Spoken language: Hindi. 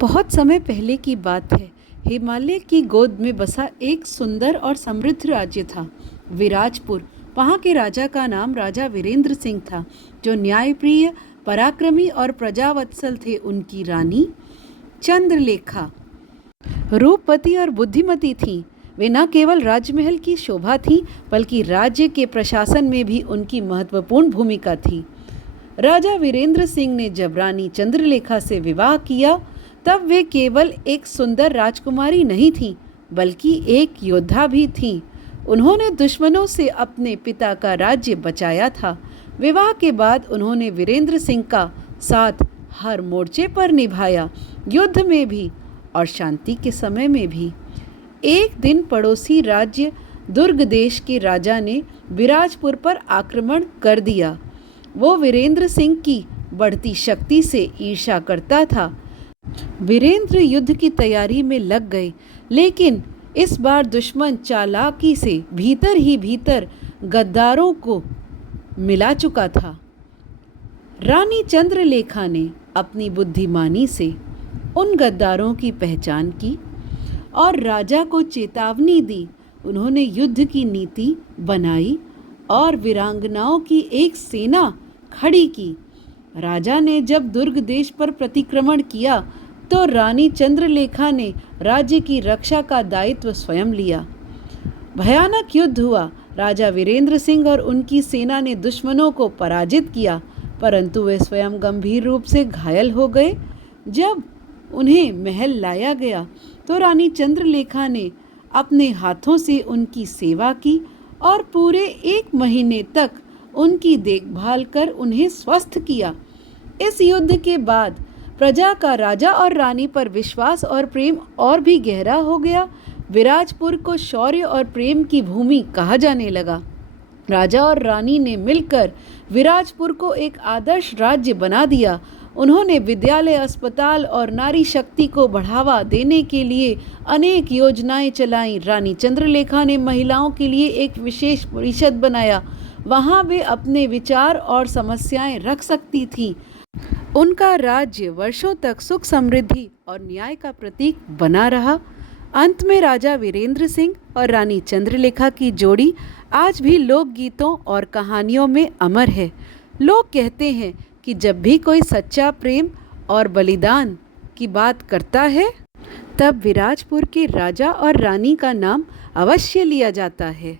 बहुत समय पहले की बात है। हिमालय की गोद में बसा एक सुंदर और समृद्ध राज्य था, विराजपुर। वहाँ के राजा का नाम राजा वीरेंद्र सिंह था, जो न्यायप्रिय, पराक्रमी और प्रजावत्सल थे। उनकी रानी चंद्रलेखा रूपवती और बुद्धिमती थी। वे न केवल राजमहल की शोभा थी, बल्कि राज्य के प्रशासन में भी उनकी महत्वपूर्ण भूमिका थी। राजा वीरेंद्र सिंह ने जब रानी चंद्रलेखा से विवाह किया, तब वे केवल एक सुंदर राजकुमारी नहीं थी, बल्कि एक योद्धा भी थी। उन्होंने दुश्मनों से अपने पिता का राज्य बचाया था। विवाह के बाद उन्होंने वीरेंद्र सिंह का साथ हर मोर्चे पर निभाया, युद्ध में भी और शांति के समय में भी। एक दिन पड़ोसी राज्य दुर्ग देश के राजा ने विराजपुर पर आक्रमण कर दिया। वो वीरेंद्र सिंह की बढ़ती शक्ति से ईर्ष्या करता था। वीरेंद्र युद्ध की तैयारी में लग गए, लेकिन इस बार दुश्मन चालाकी से भीतर ही भीतर गद्दारों को मिला चुका था। रानी चंद्रलेखा ने अपनी बुद्धिमानी से उन गद्दारों की पहचान की और राजा को चेतावनी दी। उन्होंने युद्ध की नीति बनाई और वीरांगनाओं की एक सेना खड़ी की। राजा ने जब दुर्ग देश पर प्रतिक्रमण किया, तो रानी चंद्रलेखा ने राज्य की रक्षा का दायित्व स्वयं लिया। भयानक युद्ध हुआ। राजा वीरेंद्र सिंह और उनकी सेना ने दुश्मनों को पराजित किया, परंतु वे स्वयं गंभीर रूप से घायल हो गए। जब उन्हें महल लाया गया, तो रानी चंद्रलेखा ने अपने हाथों से उनकी सेवा की और पूरे 1 महीने तक उनकी देखभाल कर उन्हें स्वस्थ किया। इस युद्ध के बाद प्रजा का राजा और रानी पर विश्वास और प्रेम और भी गहरा हो गया। विराजपुर को शौर्य और प्रेम की भूमि कहा जाने लगा। राजा और रानी ने मिलकर विराजपुर को एक आदर्श राज्य बना दिया। उन्होंने विद्यालय, अस्पताल और नारी शक्ति को बढ़ावा देने के लिए अनेक योजनाएं चलाईं। रानी चंद्रलेखा ने महिलाओं के लिए एक विशेष परिषद बनाया। वहां वे अपने विचार और समस्याएं रख सकती थीं। उनका राज्य वर्षों तक सुख, समृद्धि और न्याय का प्रतीक बना रहा। अंत में राजा वीरेंद्र सिंह और रानी चंद्रलेखा की जोड़ी आज भी लोकगीतों और कहानियों में अमर है। लोग कहते हैं कि जब भी कोई सच्चा प्रेम और बलिदान की बात करता है, तब विराजपुर के राजा और रानी का नाम अवश्य लिया जाता है।